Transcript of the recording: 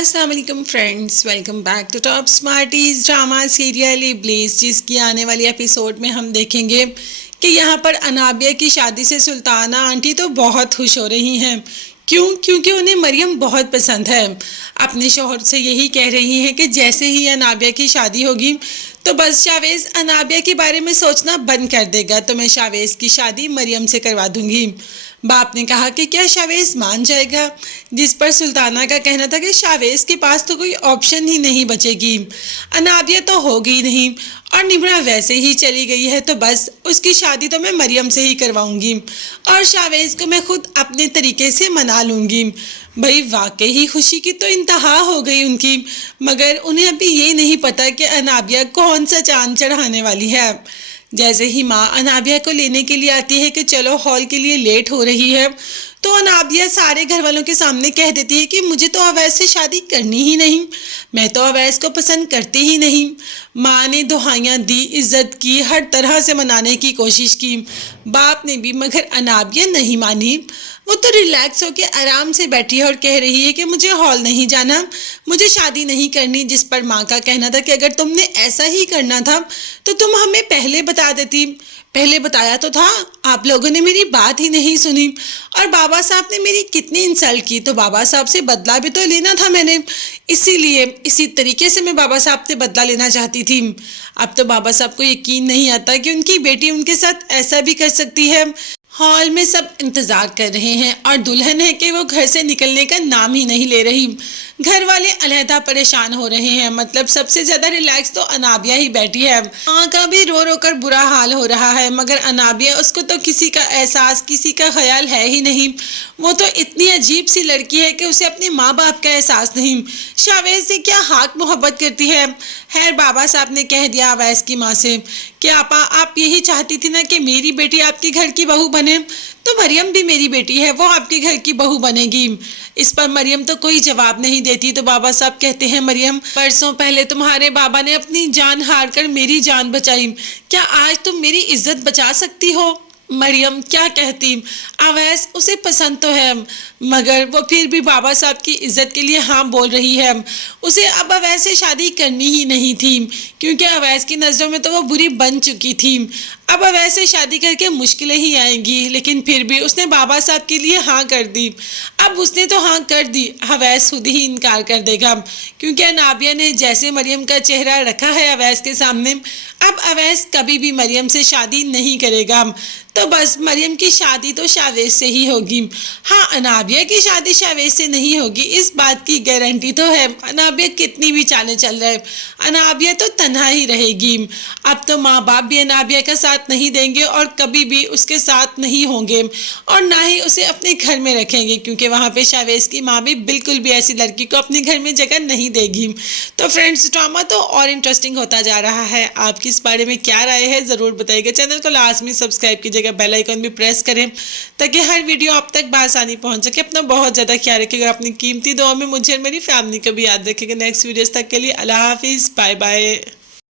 अस्सलाम वालेकुम friends, welcome back to top smarties drama serial इब्लीस, जिसकी आने वाली एपिसोड में हम देखेंगे कि यहाँ पर अनाबिया की शादी से सुल्ताना आंटी तो बहुत खुश हो रही हैं। क्योंकि उन्हें मरियम बहुत पसंद है। अपने शौहर से यही कह रही हैं कि जैसे ही अनाबिया की शादी होगी तो बस शावेज़ अनाबिया के बारे में सोचना बंद कर देगा, तो मैं शावेज़ की शादी मरियम से करवा दूंगी। बाप ने कहा कि क्या शावेज़ मान जाएगा, जिस पर सुल्ताना का कहना था कि शावेज़ के पास तो कोई ऑप्शन ही नहीं बचेगी, अनाबिया तो होगी नहीं और निम्रा वैसे ही चली गई है, तो बस उसकी शादी तो मैं मरियम से ही करवाऊंगी और शावेज़ को मैं खुद अपने तरीके से मना लूँगी। भाई वाकई ही खुशी की तो इंतहा हो गई उनकी, मगर उन्हें अभी ये नहीं पता कि अनाबिया कौन सा चांद चढ़ाने वाली है। जैसे ही माँ अनाबिया को लेने के लिए आती है कि चलो हॉल के लिए लेट हो रही है, तो अनाबिया सारे घर वालों के सामने कह देती है कि मुझे तो अवैस से शादी करनी ही नहीं, मैं तो अवैस को पसंद करती ही नहीं। माँ ने दुहाइयाँ दी, इज्जत की, हर तरह से मनाने की कोशिश की, बाप ने भी, मगर अनाबिया नहीं मानी। वो तो रिलैक्स होकर आराम से बैठी है और कह रही है कि मुझे हॉल नहीं जाना, मुझे शादी नहीं करनी। जिस पर माँ का कहना था कि अगर तुमने ऐसा ही करना था तो तुम हमें पहले बता देती, पहले बताया तो था, आप लोगों ने मेरी बात ही नहीं सुनी और बाबा साहब ने मेरी कितनी इंसल्ट की, तो बाबा साहब से बदला भी तो लेना था मैंने, इसीलिए इसी तरीके से मैं बाबा साहब से बदला लेना चाहती थी। अब तो बाबा साहब को यकीन नहीं आता कि उनकी बेटी उनके साथ ऐसा भी कर सकती है। हॉल में सब इंतज़ार कर रहे हैं और दुल्हन है कि वो घर से निकलने का नाम ही नहीं ले रही। घर वाले अलहदा परेशान हो रहे हैं, मतलब सबसे ज़्यादा रिलैक्स तो अनाबिया ही बैठी है। माँ का भी रो रो कर बुरा हाल हो रहा है, मगर अनाबिया, उसको तो किसी का एहसास, किसी का ख्याल है ही नहीं। वो तो इतनी अजीब सी लड़की है कि उसे अपने माँ बाप का एहसास नहीं। शावेज़ से क्या हाक मोहब्बत करती है। खैर बाबा साहब ने कह दिया अवैस की माँ से कि आपा, आप यही चाहती थी ना कि मेरी बेटी आपके घर की बहू बने, तो मरियम भी मेरी बेटी है, वो आपके घर की बहू बनेगी। इस पर मरियम तो कोई जवाब नहीं देती, तो बाबा साहब कहते हैं मरियम, परसों पहले तुम्हारे बाबा ने अपनी जान हार कर मेरी जान बचाई, क्या आज तुम मेरी इज्जत बचा सकती हो। मरियम क्या कहती, अवैस उसे पसंद तो है, मगर वो फिर भी बाबा साहब की इज्जत के लिए हाँ बोल रही है। उसे अब अवैस से शादी करनी ही नहीं थी, क्योंकि अवैस की नज़रों में तो वो बुरी बन चुकी थी। अब अवैस से शादी करके मुश्किलें ही आएंगी, लेकिन फिर भी उसने बाबा साहब के लिए हाँ कर दी। अब उसने तो हाँ कर दी, अवैस खुद ही इनकार कर देगा, क्योंकि अनाबिया ने जैसे मरियम का चेहरा रखा है अवैस के सामने, अब अवैस कभी भी मरियम से शादी नहीं करेगा। तो बस मरियम की शादी तो शावेज़ से ही होगी। हाँ, अनाबिया की शादी शावेज़ से नहीं होगी, इस बात की गारंटी तो है। अनाबिया कितनी भी चालें चल रहा है, अनाबिया तो तन्हा ही रहेगी। अब तो माँ बाप भी अनाबिया का साथ नहीं देंगे और कभी भी उसके साथ नहीं होंगे और ना ही उसे अपने घर में रखेंगे, क्योंकि वहाँ पे शावेज़ की माँ भी बिल्कुल भी ऐसी लड़की को अपने घर में जगह नहीं देगी। तो फ्रेंड्स, ड्रामा तो और इंटरेस्टिंग होता जा रहा है। आपकी इस बारे में क्या राय है ज़रूर बताइएगा। चैनल को लाजमी सब्सक्राइब कीजिएगा, बेल आइकन भी प्रेस करें ताकि हर वीडियो आप तक बआसानी पहुंच सके। अपना बहुत ज़्यादा ख्याल रखिएगा, अपनी कीमती दुआ में मुझे और मेरी फैमिली को भी याद रखिएगा। नेक्स्ट वीडियोस तक के लिए अल्लाह हाफिज़, बाय बाय।